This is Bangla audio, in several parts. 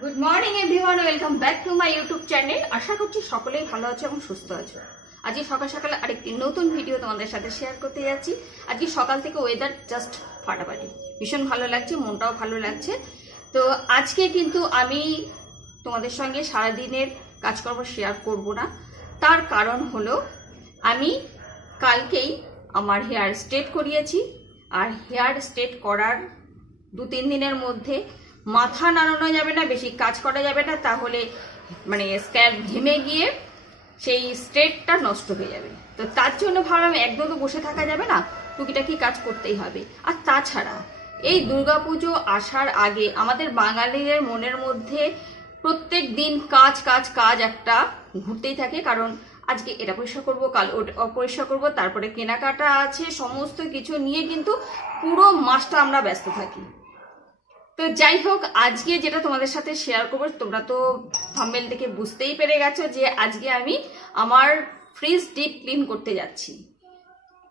Good morning everyone, welcome back to my YouTube channel. আশা করছি সকলেই ভালো আছো এবং সুস্থ আছো। আজকে সকাল সকাল আরেকটি নতুন ভিডিও তোমাদের সাথে শেয়ার করতে যাচ্ছি। আজকে সকাল থেকে ওয়েদার জাস্ট ফাটাফাটি, ভীষণ ভালো লাগছে, মনটাও ভালো লাগছে। তো আজকে কিন্তু আমি তোমাদের সঙ্গে সারাদিনের কাজকর্ম শেয়ার করব না। তার কারণ হলো আমি কালকেই আমার হেয়ার স্ট্রেট করিয়েছি, আর হেয়ার স্ট্রেট করার 2-3 দিনের মধ্যে মাথা নাড়ানো যাবে না, বেশি কাজ করা যাবে না, তাহলে মানে স্ক্যাল্প ঘেমে গিয়ে সেই স্ট্রেটটা নষ্ট হয়ে যাবে। তো তার জন্য ভাবলাম একদম তো বসে থাকা যাবে না, টুকিটাকি কাজ করতেই হবে। আর তাছাড়া এই দুর্গাপুজো আসার আগে আমাদের বাঙালিদের মনের মধ্যে প্রত্যেক দিন কাজ কাজ কাজ একটা ঘুরতেই থাকে। কারণ আজকে এটা পরিষ্কার করবো, কাল ওটা অপরিষ্কার করবো, তারপরে কেনাকাটা আছে, সমস্ত কিছু নিয়ে কিন্তু পুরো মাসটা আমরা ব্যস্ত থাকি। তো যাই হোক, আজকে যেটা তোমাদের সাথে শেয়ার করবো, তোমরা তো থাম্বনেল থেকে বুঝতেই পেরে গেছো যে আজকে আমি আমার ফ্রিজ ডিপ ক্লিন করতে যাচ্ছি।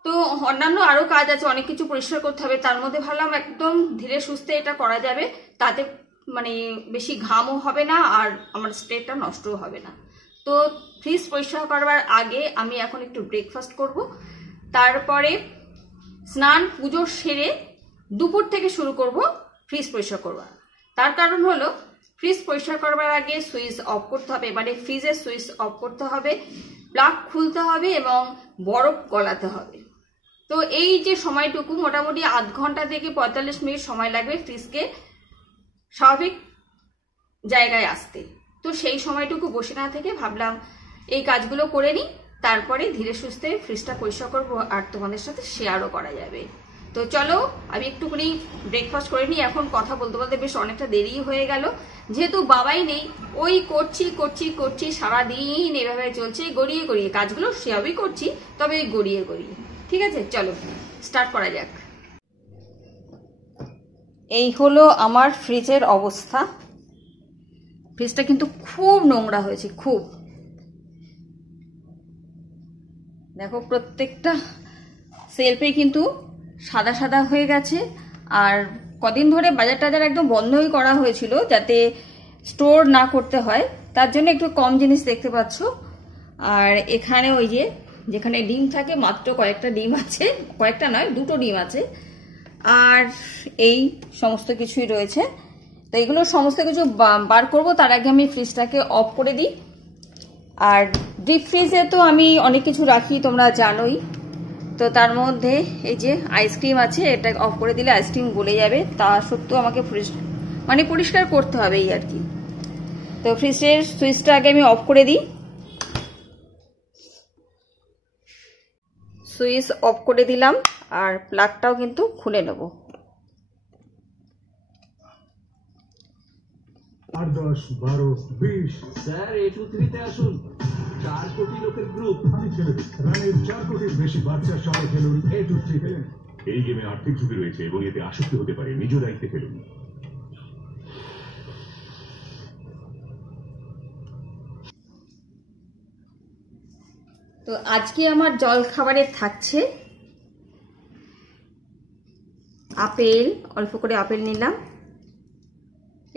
তো অন্যান্য আরো কাজ আছে, অনেক কিছু পরিষ্কার করতে হবে, তার মধ্যে ভাবলাম একদম ধীরে সুস্থে এটা করা যাবে, তাতে মানে বেশি ঘামও হবে না আর আমার স্ট্রেটটা নষ্টও হবে না। তো ফ্রিজ পরিষ্কার করবার আগে আমি এখন একটু ব্রেকফাস্ট করব, তারপরে স্নান পুজো সেরে দুপুর থেকে শুরু করব ফ্রিজ পরিষ্কার করবার। তার কারণ হলো ফ্রিজ পরিষ্কার করবার আগে সুইচ অফ করতে হবে, মানে ফ্রিজের সুইচ অফ করতে হবে, প্লাগ খুলতে হবে এবং বরফ গলাতে হবে। তো এই যে সময়টুকু মোটামুটি আধ ঘন্টা থেকে 45 মিনিট সময় লাগবে ফ্রিজকে স্বাভাবিক জায়গায় আসতে। তো সেই সময়টুকু বসে না থেকে ভাবলাম এই কাজগুলো করে নিই, তারপরে ধীরে সুস্থে ফ্রিজটা পরিষ্কার করবো আর তোমাদের সাথে শেয়ারও করা যাবে। তো চলো আমি একটুখানি ব্রেকফাস্ট করে নিই। এখন কথা বলতে বলতে বেশ অনেকটা দেরি হয়ে গেল, যেহেতু বাবাই নেই, ওই করছি করছি করছি সারাদিন এভাবে চলছে, গড়িয়ে গড়িয়ে কাজগুলো সেভাবেই করছি, তবে গড়িয়ে গড়িয়ে। ঠিক আছে, চলো স্টার্ট করা যাক। এই হলো আমার ফ্রিজের অবস্থা। ফ্রিজটা কিন্তু খুব নোংরা হয়েছে, খুব। দেখো প্রত্যেকটা সেলফে কিন্তু সাদা সাদা হয়ে গেছে। আর কদিন ধরে বাজার টাজার একদম বন্ধই করা হয়েছিল যাতে স্টোর না করতে হয়, তার জন্য একটু কম জিনিস দেখতে পাচ্ছ। আর এখানে ওই যে যেখানে ডিম থাকে মাত্র কয়েকটা ডিম আছে, কয়েকটা নয়, 2টো ডিম আছে, আর এই সমস্ত কিছুই রয়েছে। তো এগুলো সমস্ত কিছু বার করব, তার আগে আমি ফ্রিজটাকে অফ করে দিই। আর ডিপ ফ্রিজে তো আমি অনেক কিছু রাখি, তোমরা জানোই। তো তার মধ্যে এই যে আইসক্রিম আছে, এটা অফ করে দিলে আইসক্রিম গলে যাবে, তা সত্ত্বেও আমাকে ফ্রিজ মানে পরিষ্কার করতে হবে এই আর কি। তো ফ্রিজের সুইচটা আগে আমি অফ করে দিই। সুইচ অফ করে দিলাম, আর প্লাগটাও কিন্তু খুলে নেব। 8, 10, 12, 20 স্যার A23-তে আসুন, 4 কোটি লোকের গ্রুপ। আমি খেলে দিই। রানের 4 কোটির বেশি বাচ্চার সঙ্গে খেলুন A23 খেলেন। এই গেমে আর্থিক ঝুঁকি রয়েছে এবং এতে আসক্তি হতে পারে, নিজ দায়িত্বে খেলুন। তো আজকে আমার জল খাবারে থাকছে আপেল, অল্প করে আপেল নিলাম,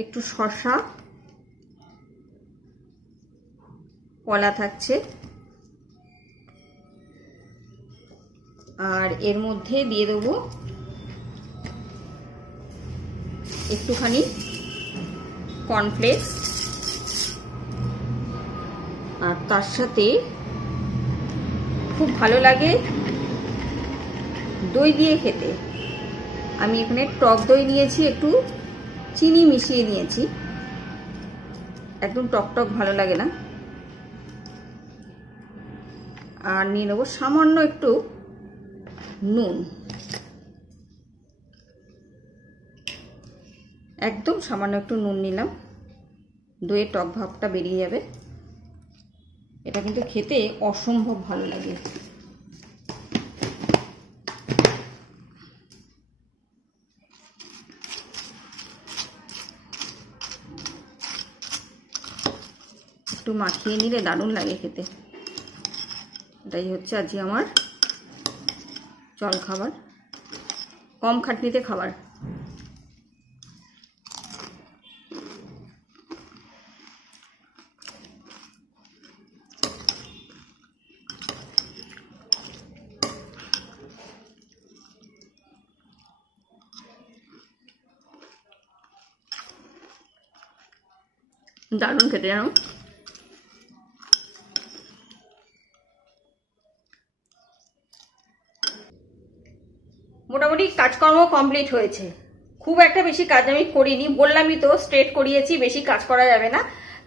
একটু শসা, কলা থাকছে, আর এর মধ্যে দিয়ে দেবো একটুখানি কর্নফ্লেক্স, আর তার সাথে খুব ভালো লাগে দই দিয়ে খেতে। আমি এখানে টক দই নিয়েছি, একটু চিনি মিশিয়ে নিয়েছি, একদম টক টক ভালো লাগে না। আর নিয়ে নেবো সামান্য একটু নুন, একদম সামান্য একটু নুন নিলাম, দইয়ের টক ভাবটা বেরিয়ে যাবে। এটা কিন্তু খেতে অসম্ভব ভালো লাগে। একটু মাখিয়ে নিলে দারুণ লাগে খেতে। এটাই হচ্ছে আজকে আমার জল খাবার, কম খাটনিতে খাবার। দারুণ খেতে জানো। মোটামুটি কাজকর্ম কমপ্লিট হয়েছে, খুব একটা বেশি কাজ আমি করিনি, বললামই তো স্ট্রেট করিয়েছি, বেশি কাজ করা যাবে না,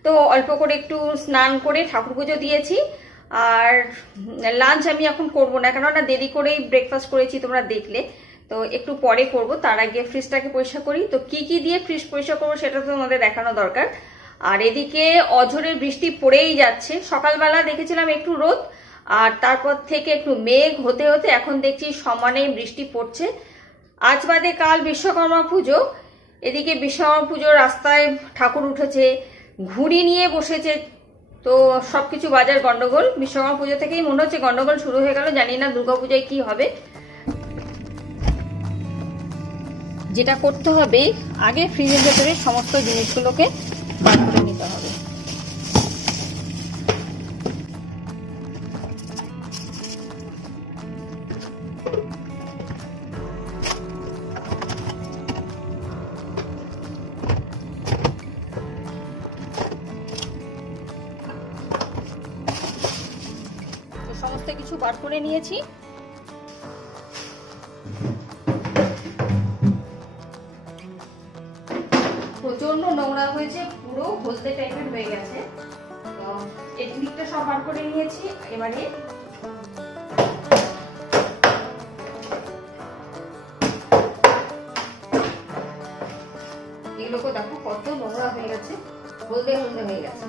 তো অল্প করে একটু স্নান করে ঠাকুর পুজো দিয়েছি। আর লাঞ্চ আমি এখন করবো না, কেননা দেরি করেই ব্রেকফাস্ট করেছি তোমরা দেখলে, তো একটু পরে করব। তার আগে ফ্রিজটাকে পরিষ্কার করি। তো কি কি দিয়ে ফ্রিজ পরিষ্কার করবো সেটা তো তোমাদের দেখানো দরকার। আর এদিকে অঝোরের বৃষ্টি পড়েই যাচ্ছে, সকালবেলা দেখেছিলাম একটু রোদ, আর তারপর থেকে একটু মেঘ হতে হতে এখন দেখছি সমানে বৃষ্টি পড়ছে। আজ বাদে কাল বিশ্বকর্মা পুজো, এদিকে বিশ্বকর্মা পুজোর রাস্তায় ঠাকুর উঠেছে, ঘুড়ি নিয়ে বসেছে, তো সবকিছু বাজার গন্ডগোল। বিশ্বকর্মা পুজো থেকেই মনে হচ্ছে গন্ডগোল শুরু হয়ে গেল, জানি না দুর্গাপূজায় কি হবে। যেটা করতে হবে, আগে ফ্রিজের ভেতরে সমস্ত জিনিসগুলোকে বার করে নিতে হবে। সমস্ত কিছু বার করে নিয়েছি। প্রচন্ড নোংরা হয়েছে, পুরো হলদে টাইপের হয়ে গেছে, তো এই দিকটা সব বার করে নিয়েছি। এবারে এগুলোকে দেখো কত নোংরা হয়ে গেছে, হলদে হলদে হয়ে গেছে।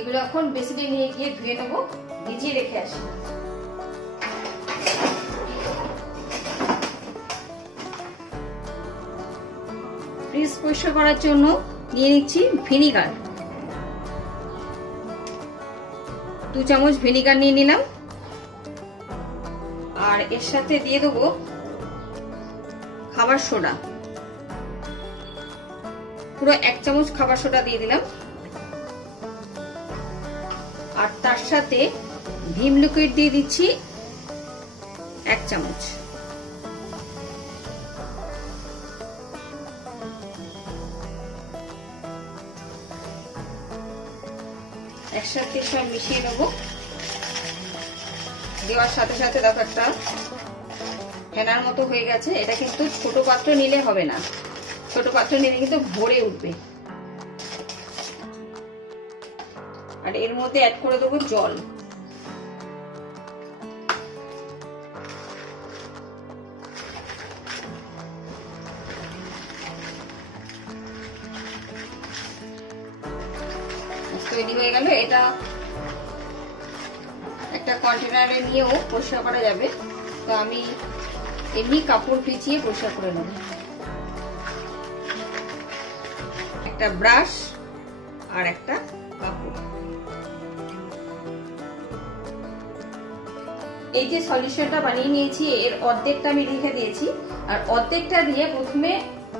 এগুলো এখন বেসিনে নিয়ে গিয়ে ধুয়ে নেবো, ভিজিয়ে রেখে আসি। ফ্রিজ পরিষ্কার করার জন্য নিয়ে নিচ্ছি ভিনিগার, 2 চামচ ভিনিগার নিয়ে নিলাম। আর এর সাথে দিয়ে দেবো খাবার সোডা, পুরো 1 চামচ খাবার সোডা দিয়ে দিলাম। আর তার সাথে ভিম লিকুইড দিয়ে দিচ্ছি 1 চামচ। একসাথে সব মিশিয়ে নেবো। দেওয়ার সাথে সাথে দেখো একটা ফেনার মতো হয়ে গেছে। এটা কিন্তু ছোট পাত্র নিলে হবে না, ছোট পাত্র নিলে কিন্তু ভরে উঠবে। আর এর মধ্যে অ্যাড করে দেবো জল। তৈরি হয়ে গেল। এটা একটা কন্টেনারে নিয়েও পরিষ্কার করা যাবে, তো আমি এমনি কাপড় ভিজিয়ে পরিষ্কার করে নেব। একটা ব্রাশ আর একটা কাপড়। এই যে সলিউশনটা বানিয়ে নিয়েছি, এর অর্ধেকটা আমি রেখে দিয়েছি, আর অর্ধেকটা দিয়ে প্রথমে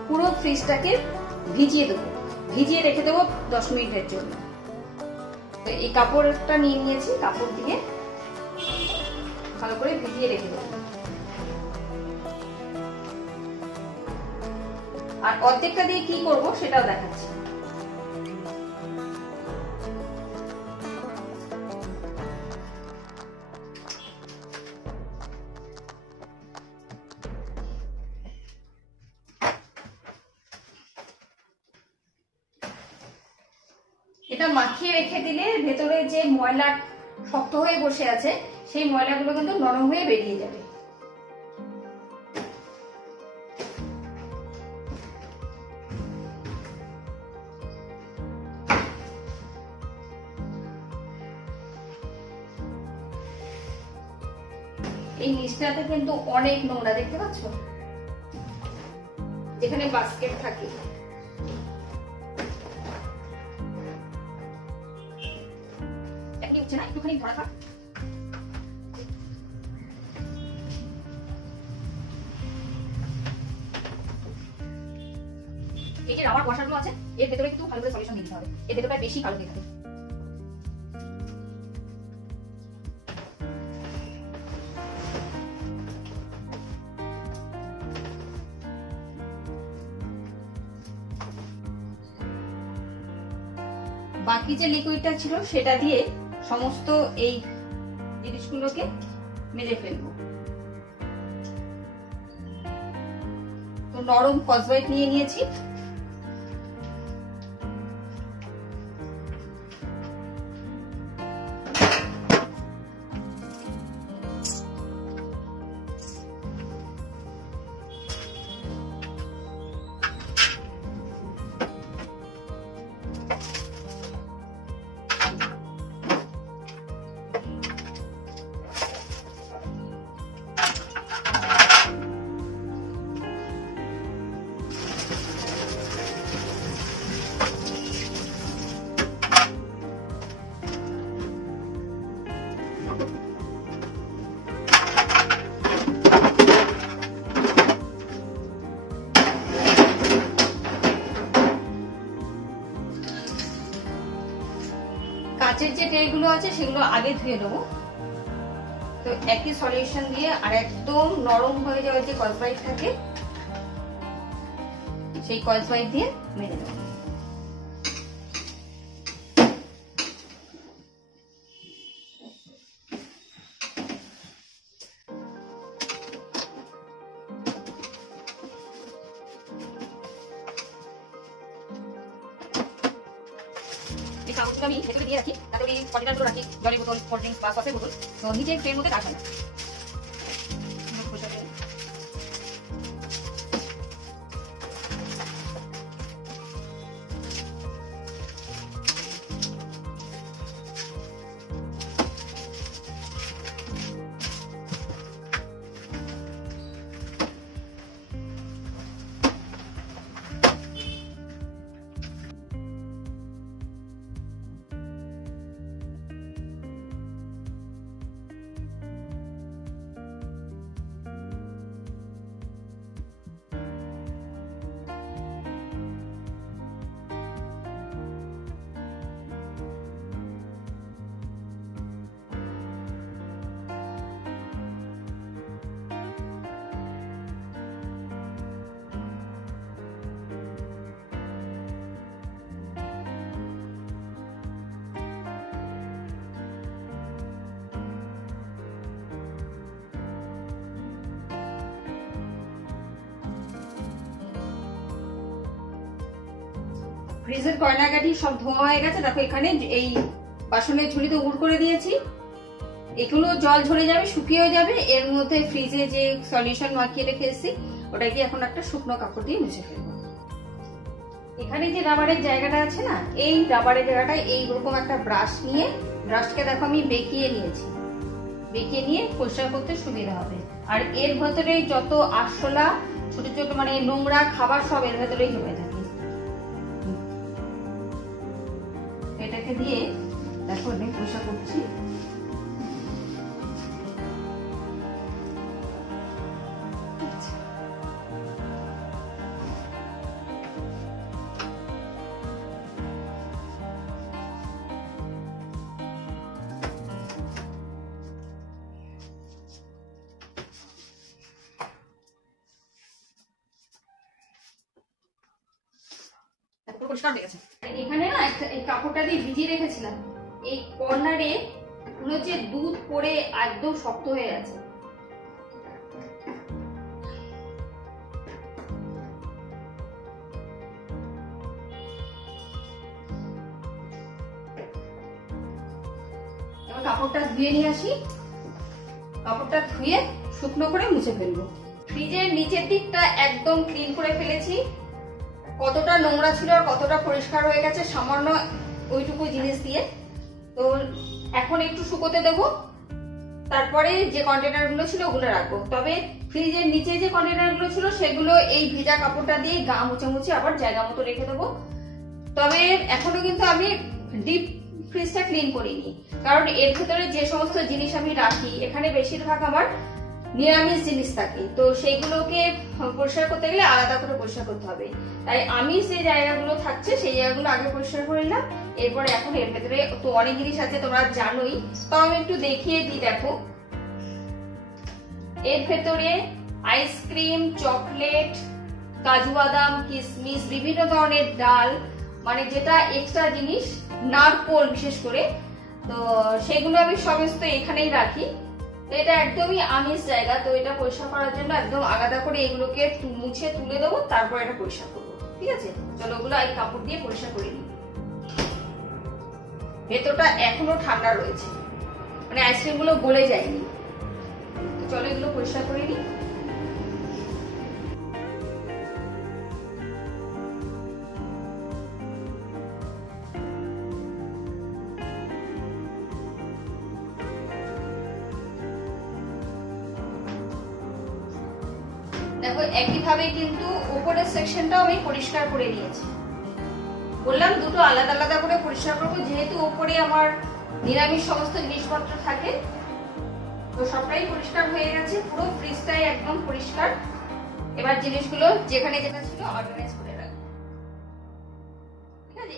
পুরো ফ্রিজটাকে ভিজিয়ে দেবো, ভিজিয়ে রেখে দেবো 10 মিনিটের জন্য। তো এই কাপড়টা নিয়ে নিয়েছি, কাপড় দিয়ে ভালো করে ভিজিয়ে রেখে দেবো। আর অর্ধেকটা দিয়ে কি করব সেটাও দেখাচ্ছি। এটা মাখিয়ে রেখে দিলে ভেতরে যে ময়লা শক্ত হয়ে বসে আছে সেই ময়লাগুলো কিন্তু নরম হয়ে বেরিয়ে যাবে। এই নিচটাতে কিন্তু অনেক নোংরা, দেখতে পাচ্ছ, যেখানে বাস্কেট থাকে। হচ্ছে না, একটুখানি ধরা থাক। এই যে রাবার ওয়াশারগুলো আছে এর ভেতরে একটু ভালো করে সলিউশন দিতে হবে, এর ভেতরটা বেশি কালো দেখাবে। বাকি যে লিকুইডটা ছিল সেটা দিয়ে সমস্ত এই জিনিসগুলোকে মেজে ফেলবো। তো নরম স্কচ ব্রাইট নিয়ে নিয়েছি, কাচের যে ট্রেগুলো আছে সেগুলো আগে ধুয়ে নেবো। তো একই সলিউশন দিয়ে আর একদম নরম হয়ে যাওয়ার যে স্কচ ব্রাইট থাকে সেই স্কচ ব্রাইট দিয়ে মেজে নেবো। এই কাগজগুলো আমি ভেতরে দিয়ে রাখি, তাতে ওই কন্টেনারগুলো রাখি, জলের বোতল, কোল্ড ড্রিঙ্কস বা সসের বোতল। তো নিচে ট্রের মধ্যে রাখা না। ফ্রিজের কয়লাকাঠি সব ধোয়া হয়ে গেছে। দেখো এখানে এই বাসনের ঝুড়িতে উড় করে দিয়েছি, এগুলো জল ঝরে যাবে, শুকিয়ে যাবে। এর মধ্যে ফ্রিজে যে সলিউশন মাখিয়ে রেখে এসেছি ওটাকে এখন একটা শুকনো কাপড় দিয়ে মুছে ফেলবো। এখানে যে রাবারের জায়গাটা আছে না, এই রাবারের জায়গাটায় এইরকম একটা ব্রাশ নিয়ে, ব্রাশকে দেখো আমি বেঁকিয়ে নিয়েছি, বেঁকিয়ে নিয়ে পরিষ্কার করতে সুবিধা হবে। আর এর ভেতরে যত আরশোলা, ছোট ছোট মানে নোংরা খাবার সব এর ভেতরেই জমে থাকে। এটাকে দিয়ে দেখো আমি পরিষ্কার করছি। পরিষ্কার হয়ে গেছে। এখানে না এই কাপড়টা দিয়ে ভিজিয়ে রেখেছিলাম, এই কর্নারে মনে হচ্ছে দুধ পড়ে একদম শক্ত হয়ে গেছে। এবার কাপড়টা ধুয়ে নিয়ে আসি, কাপড়টা ধুয়ে শুকনো করে মুছে ফেলবো। ফ্রিজের নিচের দিকটা একদম ক্লিন করে ফেলেছি, কতটা নোংরা ছিল আর কতটা পরিষ্কার হয়ে গেছে সামান্য ওইটুকু জিনিস দিয়ে। তো এখন একটু শুকোতে দেবো, তারপরে যে কন্টেনার গুলো ছিল ওগুলো রাখবো। তবে ফ্রিজের নিচে যে কন্টেনার গুলো ছিল সেগুলো এই ভিজা কাপড়টা দিয়ে গা মুছে মুছে আবার জায়গা মতো রেখে দেবো। তবে এখনো কিন্তু আমি ডিপ ফ্রিজটা ক্লিন করিনি, কারণ এর ভেতরে যে সমস্ত জিনিস আমি রাখি এখানে বেশিরভাগ আমার নিরামিষ জিনিস থাকে, তো সেইগুলোকে পরিষ্কার করতে গেলে আলাদা করে পরিষ্কার করতে হবে। তাই আমি যে জায়গাগুলো থাকছে সেই জায়গাগুলো আগে পরিষ্কার করে নিলাম। এরপরে এখন এর ভেতরে তো অনেক জিনিস আছে, তোমরা জানোই, তো আমি একটু দেখিয়ে দিই। দেখো এর ভেতরে আইসক্রিম, চকলেট, কাজু বাদাম, কিশমিশ, বিভিন্ন ধরনের ডাল, মানে যেটা এক্সট্রা জিনিস, নারকোল বিশেষ করে, তো সেগুলো আমি সমস্ত এখানেই রাখি। তো এটা একদমই আমিষ জায়গা, তো এটা পরিষ্কার করার জন্য একদম আলাদা করে এগুলোকে মুছে তুলে দেবো, তারপর এটা পরিষ্কার করবো। ঠিক আছে, চলো ওগুলো এই কাপড় দিয়ে পরিষ্কার করে নিই। ভেতরটা এখনো ঠান্ডা রয়েছে, মানে আইসক্রিম গুলো গলে যায়নি। চলো এগুলো পরিষ্কার করে নিই। দেখো একইভাবে কিন্তু উপরের সেকশনটাও আমি পরিষ্কার করে নিয়েছি। বললাম দুটো আলাদা আলাদা করে পরিষ্কার করবো, যেহেতু উপরে আমার নিরামিষ সমস্ত জিনিসপত্র থাকে। তো সবটাই পরিষ্কার হয়ে গেছে, পুরো ফ্রিজটাই একদম পরিষ্কার। এবার জিনিসগুলো যেখানে যেটা ছিল অর্গানাইজ করে রাখবো। ঠিক আছে,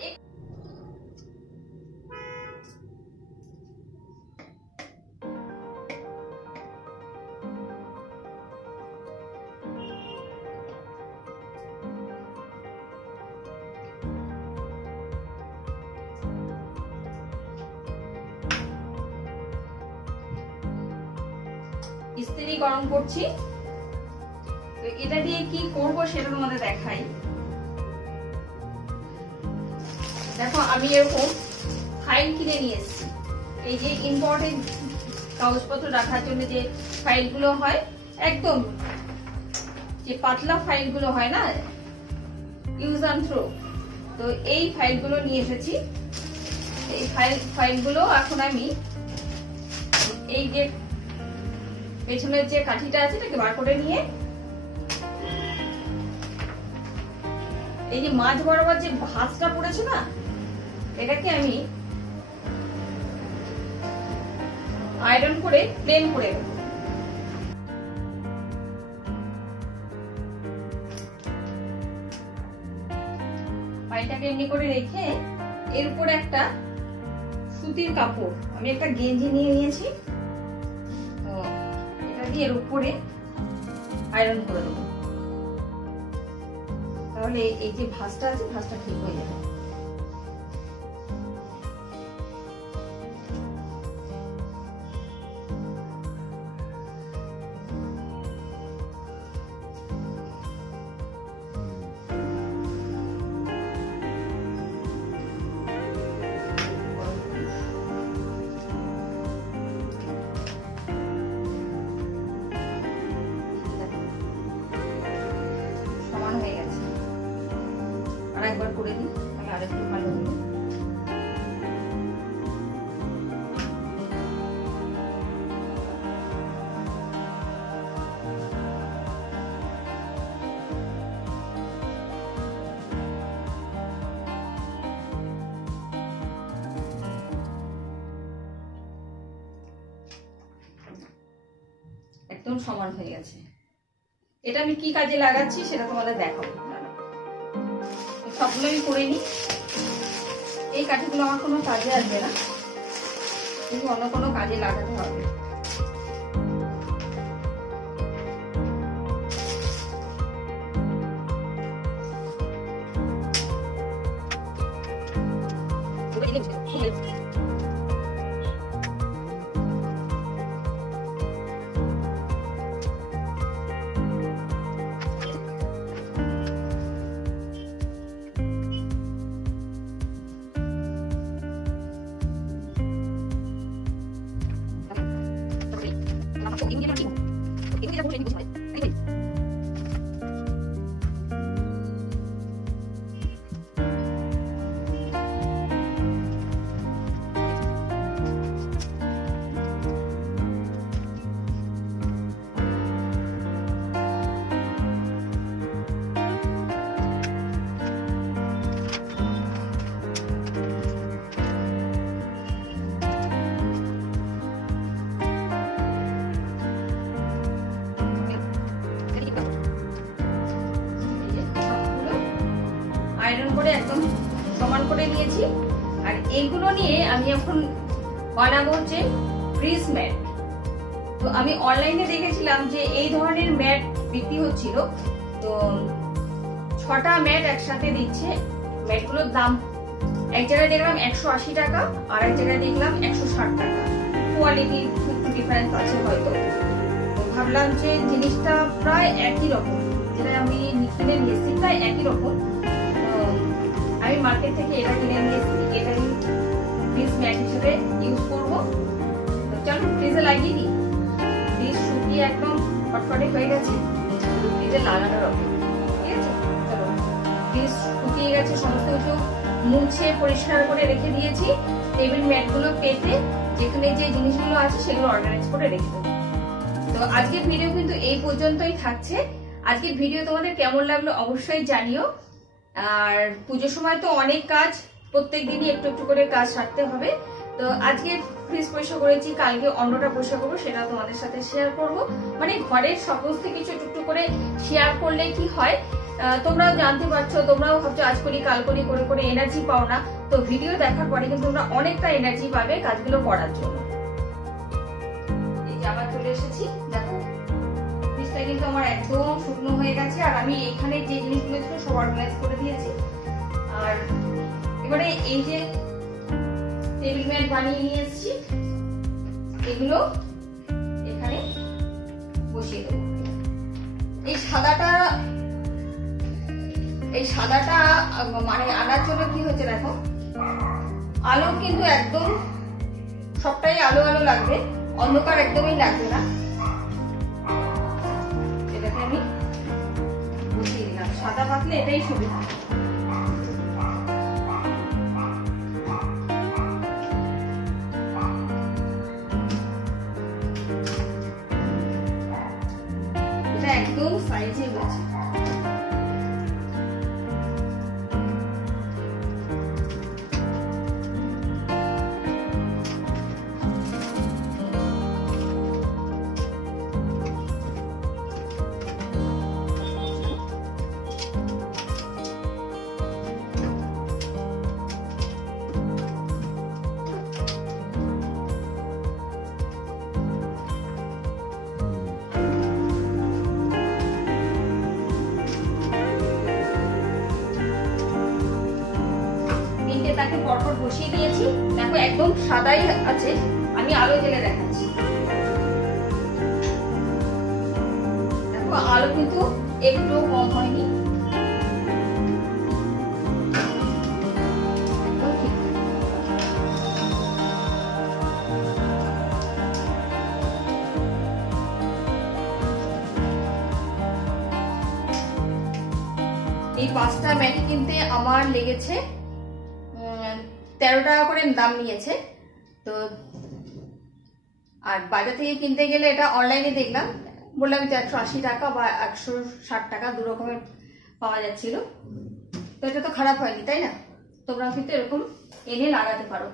ইস্ত্রি গরম করছি। তো এটা দিয়ে কি করব সেটা তোমাদের দেখাই। দেখো আমি এরকম ফাইল কিনে নিয়ে এসেছি, এই যে ইম্পর্টেন্ট কাগজপত্র রাখার জন্য যে ফাইলগুলো হয়, একদম যে পাতলা ফাইলগুলো হয় না, ইউজ অ্যান্ড থ্রো, তো এই ফাইলগুলো নিয়ে এসেছি। এই ফাইলগুলো এখন আমি এই যে পেছনের যে কাঠিটা আছে এটাকে বার করে নিয়ে, এই যে মাঝ বরাবর যে ভাঁজটা পড়েছে না, এটাকে আমি আয়রন করে প্লেন করে দেব। পাইটাকে এমনি করে রেখে এর উপরে একটা সুতির কাপড়, আমি একটা গেঞ্জি নিয়ে নিয়েছি, তো এটা দিয়ে এর উপরে আয়রন করে দেবো। তাহলে এই যে ভাঁজটা আছে, ভাঁজটা ঠিক হয়ে যাবে। সমান হয়ে গেছে, আর একবার করে দিই, তাহলে আরেকটু ভালো হবে। একদম সমান হয়ে গেছে। এটা আমি কি কাজে লাগাচ্ছি সেটা তোমাদের দেখাবো। সবগুলো আমি করে নিই। এই কাঠিগুলো আমার কোনো কাজে আসবে না, কিন্তু অন্য কোনো কাজে লাগাতে হবে। সমান করে নিয়েছি। আর এইগুলো নিয়ে আমি এখন বানাবো হচ্ছে ফ্রিজ ম্যাট। তো আমি অনলাইনে দেখেছিলাম যে এই ধরনের ম্যাট বিক্রি হচ্ছিল। তো 6টা ম্যাট একসাথে দিচ্ছে। ম্যাটগুলোর দাম এক জায়গায় দেখলাম 180 টাকা, আর এক জায়গায় দেখলাম 160 টাকা। কোয়ালিটি একটু ডিফারেন্স আছে হয়তো। তো ভাবলাম যে জিনিসটা প্রায় একই রকম, যেটা আমি কিনে নিয়েছি প্রায় একই রকম। আমি মার্কেট থেকে এটা কিনে নিয়েছি, এটাই ফ্রিজ ম্যাট হিসেবে ইউজ করবো। চলো ফ্রিজে লাগিয়ে দিই। ফ্রিজ শুকিয়ে একদম ফটফটে হয়ে গেছে, ফ্রিজে লাগানোর অপেক্ষা। ঠিক আছে, চলো ফ্রিজ শুকিয়ে গেছে, সমস্ত কিছু মুছে পরিষ্কার করে রেখে দিয়েছি। টেবিল ম্যাট গুলো পেতে যেখানে যে জিনিসগুলো আছে সেগুলো অর্গানাইজ করে রেখে দেবো। তো আজকের ভিডিও কিন্তু এই পর্যন্তই থাকছে। আজকের ভিডিও তোমাদের কেমন লাগলো অবশ্যই জানিও। আর পুজোর সময় তো অনেক কাজ, প্রত্যেক দিনই একটু একটু করে কাজ সারতে হবে। তো আজকে ফ্রিজ পরিষ্কার করেছি, কালকে অন্যটা পরিষ্কার করবো, সেটা তোমাদের সাথে শেয়ার করব। মানে ঘরের সমস্ত কিছু একটু করে শেয়ার করলে কি হয়, তোমরাও জানতে পারছো, তোমরাও ভাবছো আজ করি কাল করি করে করে এনার্জি পাও না। তো ভিডিও দেখার পরে কিন্তু তোমরা অনেকটা এনার্জি পাবে কাজগুলো করার জন্য। এই যে আবার চলে এসেছি, দেখো ফ্রিজটা কিন্তু আমার একদম শুকনো হয়ে গেছে। আর আমি এখানে যে জিনিসগুলো ছিল সব অর্গানাইজ করে দিয়েছি। আর এবারে এই যে টেবিল ম্যাট বানিয়ে নিয়ে এসেছি, এগুলো এখানে বসিয়ে দেবো। এই সাদাটা মানে আনার জন্য কি হচ্ছে দেখো, আলো কিন্তু একদম সবটাই আলো আলো লাগবে, অন্ধকার একদমই লাগবে না। এটাকে আমি বসিয়ে দিলাম, সাদা পাতলে এটাই সুবিধা। এটা একদম সাইজে হয়েছে। তাকে পরপর বসিয়ে দিয়েছি, দেখো একদম সাদাই আছে। আমি আলো জেলে দেখাচ্ছি, দেখো আলো কিন্তু একটু কম হয়নি। এই 5টা ম্যাট কিনতে আমার লেগেছে 13 টাকা করে দাম নিয়েছে। তো আর বাজার থেকে কিনতে গেলে, এটা অনলাইনে দেখলাম, বললাম তো 180 টাকা বা 160 টাকা, দু রকমের পাওয়া যাচ্ছিল। তো এটা তো খারাপ হয়নি, তাই না? তোমরা কিন্তু এরকম এনে লাগাতে পারো।